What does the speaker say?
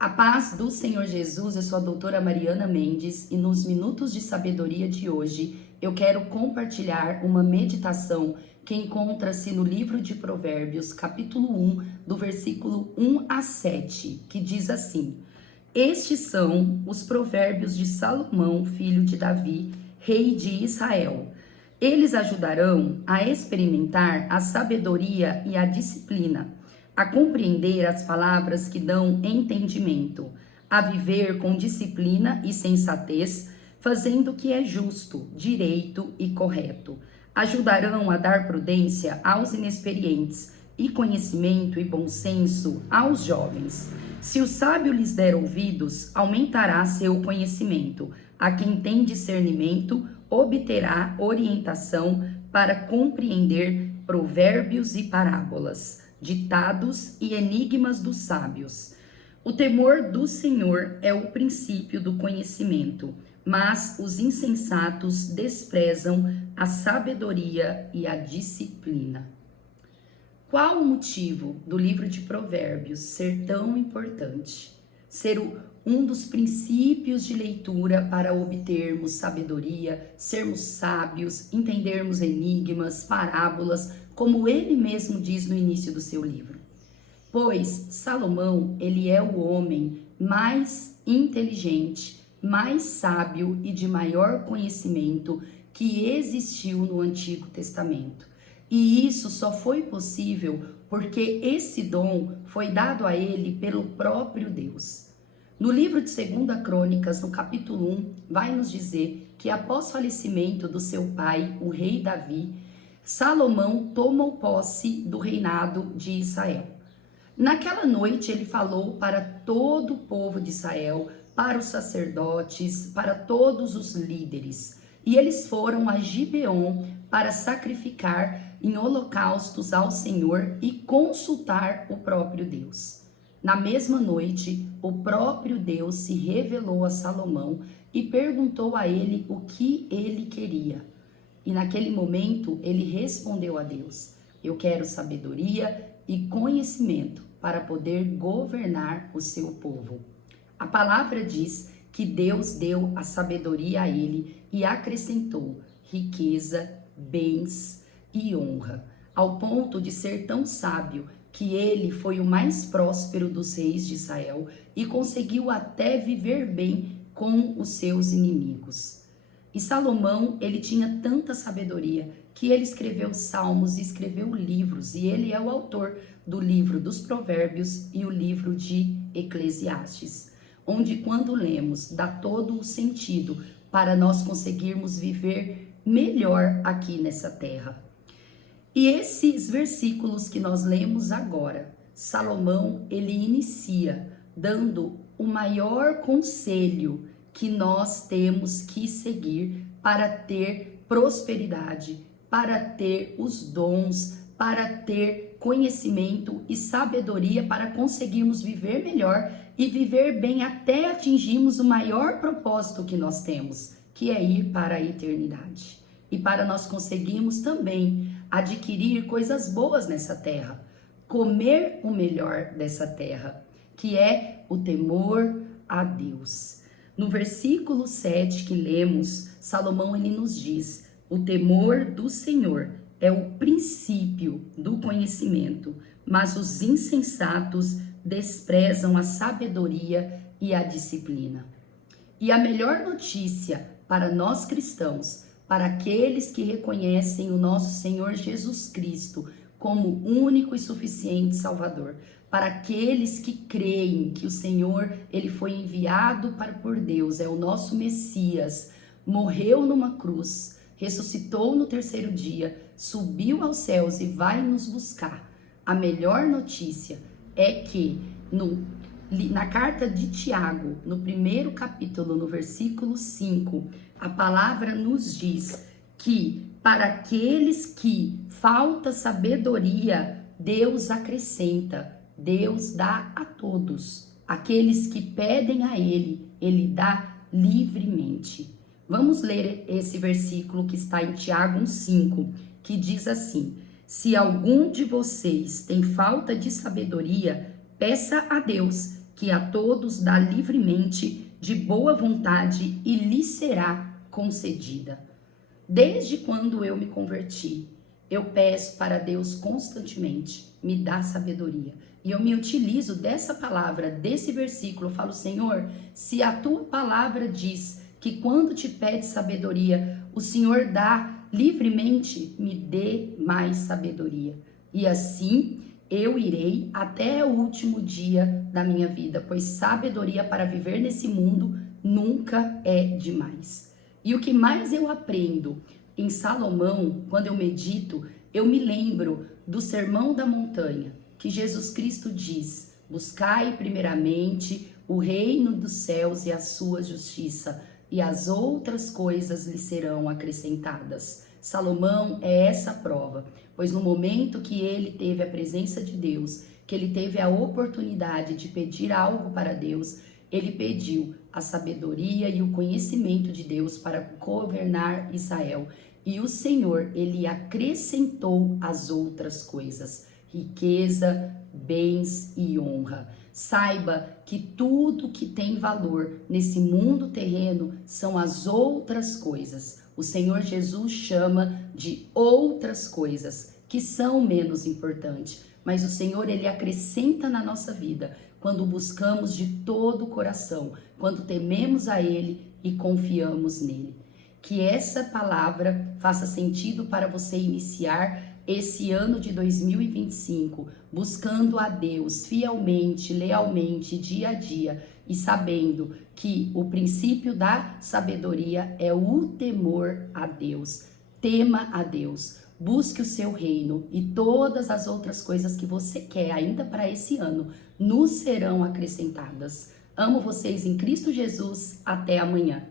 A paz do Senhor Jesus, eu sou a doutora Mariana Mendes e nos Minutos de Sabedoria de hoje eu quero compartilhar uma meditação que encontra-se no livro de Provérbios, capítulo 1, do versículo 1 a 7, que diz assim: Estes são os provérbios de Salomão, filho de Davi, rei de Israel. Eles ajudarão a experimentar a sabedoria e a disciplina, a compreender as palavras que dão entendimento, a viver com disciplina e sensatez, fazendo o que é justo, direito e correto. Ajudarão a dar prudência aos inexperientes e conhecimento e bom senso aos jovens. Se o sábio lhes der ouvidos, aumentará seu conhecimento. A quem tem discernimento, obterá orientação para compreender provérbios e parábolas, ditados e enigmas dos sábios. O temor do Senhor é o princípio do conhecimento, mas os insensatos desprezam a sabedoria e a disciplina. Qual o motivo do livro de Provérbios ser tão importante? Ser um dos princípios de leitura para obtermos sabedoria, sermos sábios, entendermos enigmas, parábolas, como ele mesmo diz no início do seu livro. Pois Salomão, ele é o homem mais inteligente, mais sábio e de maior conhecimento que existiu no Antigo Testamento. E isso só foi possível porque esse dom foi dado a ele pelo próprio Deus. No livro de 2 Crônicas, no capítulo 1, vai nos dizer que após o falecimento do seu pai, o rei Davi, Salomão tomou posse do reinado de Israel. Naquela noite ele falou para todo o povo de Israel, para os sacerdotes, para todos os líderes. E eles foram a Gibeon para sacrificar em holocaustos ao Senhor e consultar o próprio Deus. Na mesma noite, o próprio Deus se revelou a Salomão e perguntou a ele o que ele queria. E naquele momento, ele respondeu a Deus: eu quero sabedoria e conhecimento para poder governar o seu povo. A palavra diz que Deus deu a sabedoria a ele e acrescentou riqueza, bens e honra, ao ponto de ser tão sábio que ele foi o mais próspero dos reis de Israel e conseguiu até viver bem com os seus inimigos. E Salomão, ele tinha tanta sabedoria que ele escreveu salmos e escreveu livros, e ele é o autor do livro dos Provérbios e o livro de Eclesiastes, onde quando lemos dá todo o sentido para nós conseguirmos viver melhor aqui nessa terra. E esses versículos que nós lemos agora, Salomão, ele inicia dando o maior conselho que nós temos que seguir para ter prosperidade, para ter os dons, para ter conhecimento e sabedoria para conseguirmos viver melhor e viver bem até atingirmos o maior propósito que nós temos, que é ir para a eternidade. E para nós conseguirmos também adquirir coisas boas nessa terra, comer o melhor dessa terra, que é o temor a Deus. No versículo 7 que lemos, Salomão ele nos diz: o temor do Senhor é o princípio do conhecimento, mas os insensatos desprezam a sabedoria e a disciplina. E a melhor notícia para nós cristãos, para aqueles que reconhecem o nosso Senhor Jesus Cristo como único e suficiente Salvador, para aqueles que creem que o Senhor, ele foi enviado por Deus, é o nosso Messias, morreu numa cruz, ressuscitou no terceiro dia, subiu aos céus e vai nos buscar. A melhor notícia é que na carta de Tiago, no primeiro capítulo, no versículo 5, a palavra nos diz que para aqueles que falta sabedoria, Deus acrescenta. Deus dá a todos. Aqueles que pedem a Ele, Ele dá livremente. Vamos ler esse versículo que está em Tiago 1,5, que diz assim: Se algum de vocês tem falta de sabedoria, peça a Deus, que a todos dá livremente, de boa vontade, e lhe será concedida. Desde quando eu me converti, eu peço para Deus constantemente, me dá sabedoria. E eu me utilizo dessa palavra, desse versículo, eu falo, Senhor, se a tua palavra diz que quando te pede sabedoria, o Senhor dá livremente, me dê mais sabedoria. E assim eu irei até o último dia da minha vida, pois sabedoria para viver nesse mundo nunca é demais. E o que mais eu aprendo em Salomão, quando eu medito, eu me lembro do Sermão da Montanha, que Jesus Cristo diz: buscai primeiramente o reino dos céus e a sua justiça, e as outras coisas lhe serão acrescentadas. Salomão é essa prova, pois no momento que ele teve a presença de Deus, que ele teve a oportunidade de pedir algo para Deus, ele pediu a sabedoria e o conhecimento de Deus para governar Israel. E o Senhor, ele acrescentou as outras coisas, riqueza, bens e honra. Saiba que tudo que tem valor nesse mundo terreno são as outras coisas. O Senhor Jesus chama de outras coisas que são menos importantes, mas o Senhor, ele acrescenta na nossa vida quando buscamos de todo o coração, quando tememos a ele e confiamos nele. Que essa palavra faça sentido para você iniciar esse ano de 2025, buscando a Deus fielmente, lealmente, dia a dia, e sabendo que o princípio da sabedoria é o temor a Deus. Tema a Deus, busque o seu reino, e todas as outras coisas que você quer ainda para esse ano nos serão acrescentadas. Amo vocês em Cristo Jesus. Até amanhã.